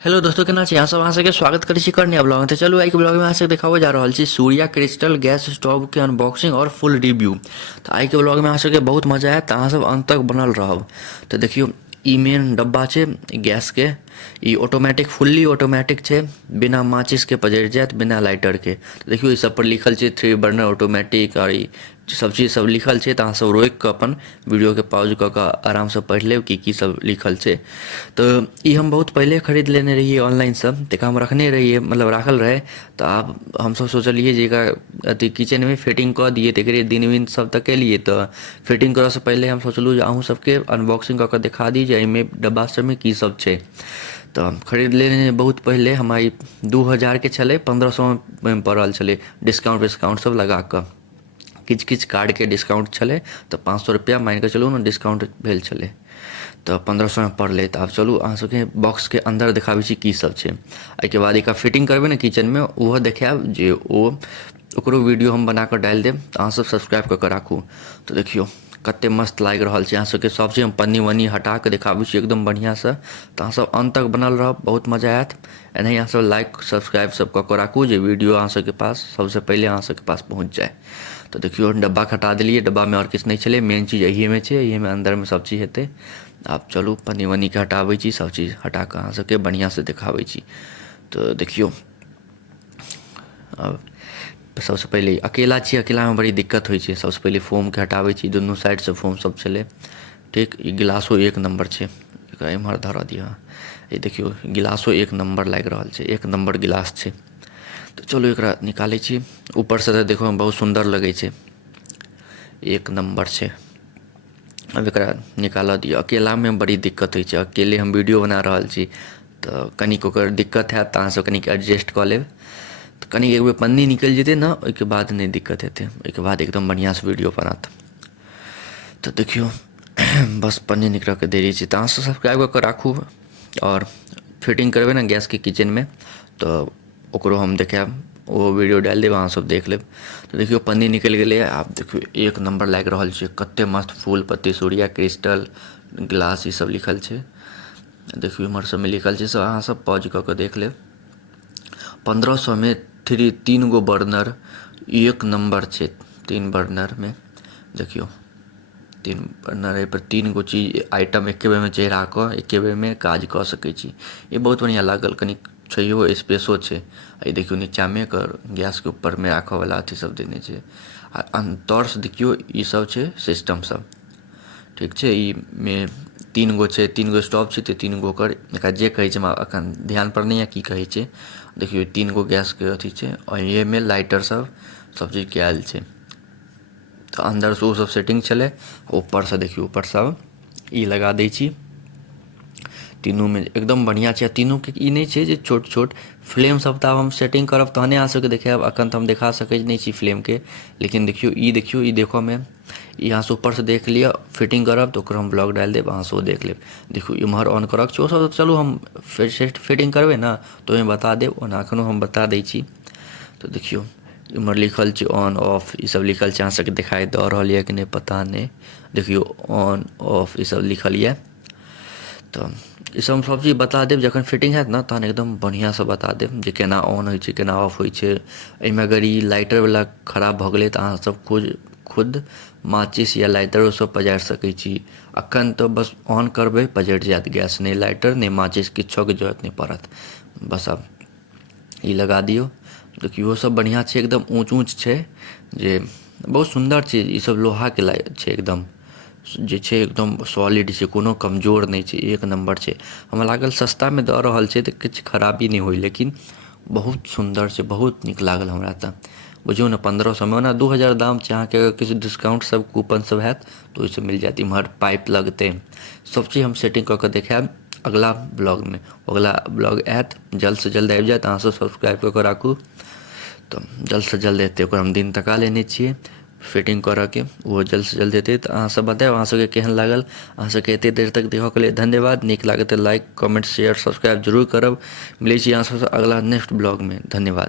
Hello दोस्तों, केना छी अहाँ सब? अहाँ सबके स्वागत करै छी करने ब्लॉग में। तो चलू आई के ब्लॉग में अहाँ सब देखाबो जा रहल छी सूर्या क्रिस्टल गैस स्टोव के अनबॉक्सिंग और फुल रिव्यू। तो आई के ब्लॉग में अहाँ सबके बहुत मजा आयत, अहाँ सब अंत तक बनल रहब। तो देखियो ई मेन डब्बा छै गैस के। ई ऑटोमेटिक फुल्ली ऑटोमेटिक छै, बिना माचिस के पजरि जायत, बिना लाइटर के। तो देखियो ई सब पर लिखल छै 3 बर्नर ऑटोमेटिक और ई सब चीज सब लिखल छै। तो अहाँ सब रोकि कऽ अपन वीडियो के पॉज कऽ कऽ आराम से पढ़ि लेब कि की सब लिखल छै। तो ई हम बहुत पहले खरीद लेने रहिए ऑनलाइन से, तक हम रखने रहिए, मतलब राखल रहे। तो आब हम सब सोचलिए जे एकरा अथी किचन में फिटिंग कऽ दिए, तो दिन विन सब तक केलिए। तो फिटिंग करऽ से पहले हम सोचलू जे अहूँ सबके अनबॉक्सिंग कऽ के दिखा दी जे एहिमे डब्बा सबमे की सब छै। तो हम खरीद लेने बहुत पहले, हमरा ई 2000 के छलै, 1500 में पड़ल छलै, डिस्काउंट विस्काउंट सब लगा कऽ। किछु किछु कार्ड के डिस्काउंट छलै, तो 500 रुपया मान कऽ चलू ने डिस्काउंट भेल छलै। तो 1500 में पड़लै। तो आब चलू अहाँ सबके बॉक्स के अंदर देखाबै छी की सब छै। एहिके बाद एकरा फिटिंग करबै ने किचन में, ओहो देखायब जे ओकरो वीडियो हम बना कऽ डालि देब। तो अहाँ सब सब्सक्राइब कऽ के राखू। तो देखियो कते मस्त लागि रहल छै। अहाँ सबके सब चीज हम पन्नी वन्नी हटा कऽ देखाबै छी एकदम बढ़िया से। तो अहाँ सब अंत तक बनल रहब, बहुत मजा आयत। एनाही अहाँ सब लाइक सब्सक्राइब सब कऽ के राखू जे वीडियो अहाँ सबके पास सबसे पहले अहाँ सबके पास पहुँच जाए। तो देखियो डब्बा हटा देलिए, डब्बा में और किछु नहीं छलै, मेन चीज यही में छै, यही में अंदर में सब चीज हेतै। आब चलू पन्नी वन्नी के हटाबै छी, सब चीज हटा कऽ अहाँ सबके बढ़िया से देखाबै छी। तो देखियो अब सबसे पहले अकेला छी, अकेला में बड़ी दिक्कत होइ छै। सबसे पहले फोम के हटाबै छी, दुनू साइड से फोम सब छलै। ठीक, ई गिलासो एक नंबर छै, एकरा एम्हर धरऽ दिअ। ये देखियो गिलासो एक नंबर लागि रहल छै, एक नंबर गिलास छै। तो चलो एकरा निकालै छी। ऊपर से तो देखो में बहुत सुंदर लगे छै, एक नंबर छै। अब एकरा निकालऽ दिअ। अकेला में बड़ी दिक्कत होइ छै, अकेले हम वीडियो बना रहल छी। तो कनिक ओकर दिक्कत हैत, तो अहाँ सब कनिक एडजस्ट कऽ लेब। तो कनिक एक बेर पन्नी निकलि जेतै ने, ओहिके बाद नहीं दिक्कत हेतै, ओहिके बाद एकदम बढ़िया से वीडियो बनत। तो देखियो बस पन्नी निकलऽ के देरी छै। तो अहाँ सब सब्सक्राइब कऽ के राखू। और फिटिंग करबै ने गैस के किचन में, तो ओकरो हम देखायब, वो वीडियो डालि देब, अहाँ सब देख लेब। तो देखियो पन्नी निकलि गेलै। आब देखियो एक नंबर लागि रहल छै, कते मस्त फूल पत्ती सूर्या क्रिस्टल ग्लास ई सब लिखल छै। देखियो इम्हर सब में लिखल छै, सब अहाँ सब पॉज कऽ के देख लेब। 1500 में 3 गो बर्नर, एक नंबर छै। 3 बर्नर में देखियो 3 बर्नर, एहि पर 3 गो चीज आइटम एके बेर में चढ़ा कऽ एके बेर में काज कऽ सकै छी। ये बहुत बढ़िया लागल, कनी छैहो स्पेसो छै। ये देखियो नीचा में एकर गैस के ऊपर में राखऽ वाला अथी सब देने छै। आ अंतर से देखियो ई सब छै सिस्टम सब, ठीक छै। ई में 3 गो छै, 3 गो स्टोव छै, तो 3 गो ओकर एकरा जे कहै छै हमरा अखन ध्यान पर नहीं है की कहै छै। देखियो 3 गो गैस के अथी छै, और ये में लाइटर सब सब चीज कयल छै। तो अंदर से वो सब सेटिंग छलै, ऊपर से देखियो ऊपर सब ई लगा दै छी। तीनों में एकदम बढ़िया छै। तीनों के ई नहीं छै जे छोट छोट फ्लेम सब तऽ आब हम सेटिंग करब तहने अहाँ सबके देखायब, अखन तऽ हम देखा सकै नहीं छी फ्लेम के। लेकिन देखियो ई देखो में, ई अहाँ से ऊपर से देख लिअ। फिटिंग करब तो ओकर हम ब्लॉग डालि देब, अहाँ सेहो देख लेब। देखियो इम्हर ऑन करऽ के छै, ओ सब चलू हम फिटिंग करबै ना तो ओहिमे बता देब, ओना एखनो हम बता दै छी। तो देखियो इम्हर लिखल छै ऑन ऑफ, ई सब लिखल छै, अहाँ सबके दिखाई दऽ रहल यऽ कि नहीं पता नहीं। देखियो ऑन ऑफ ई सब लिखल यऽ। तो ई सब हम सब चीज बता देब जखन फिटिंग हैत ना, तहन एकदम बढ़िया से बता देब जे केना ऑन होइ छै, केना ऑफ होइ छै। एहिमे अगर ई लाइटर वाला खराब भऽ गेलै तऽ अहाँ सब खुद माचिस या लाइटरो सब पजारि सकै छी। अखन तो बस ऑन करबै पजरि जायत गैस, नहीं लाइटर नहीं माचिस किछो के जरूरत नहीं पड़त। बस अब ई लगा दियौ। देखियो इहो सब बढ़िया छै, एकदम ऊँच ऊँच छै, जे बहुत सुंदर छै। ई सब लोहा के छै, एकदम जे छै एकदम सॉलिड छै, कोनो कमजोर नहीं छै, एक नंबर छै। हमरा लागल सस्ता में दऽ रहल छै तऽ किछु खराबी नहीं होई, लेकिन बहुत सुंदर छै, बहुत नीक लागल हमरा तऽ। बुझियौ ने 1500 में, ओना 2000 दाम छै। अहाँके अगर किछु डिस्काउंट सब कूपन सब हैत तो ओहिसँ मिल जायत। इम्हर पाइप लगतै, सब चीज हम सेटिंग कऽ के देखायब अगला ब्लॉग में। अगला ब्लॉग आयत, जल्द से जल्द आबि जायत, अहाँ सब सब्सक्राइब कऽ के राखू। तो जल्द से जल्द एतै, ओकर हम दिन तका लेने छियै फिटिंग करऽ के, वो जल्द से जल्द एतै। तो अहाँ सब बतायब अहाँ सबके केहन लागल। अहाँ सबके एते देर तक देखऽ के लिए धन्यवाद। नीक लागत तऽ लाइक कमेंट शेयर सब्सक्राइब जरूर करब। मिलै छी अहाँ सबसँ अगला नेक्स्ट ब्लॉग में। धन्यवाद।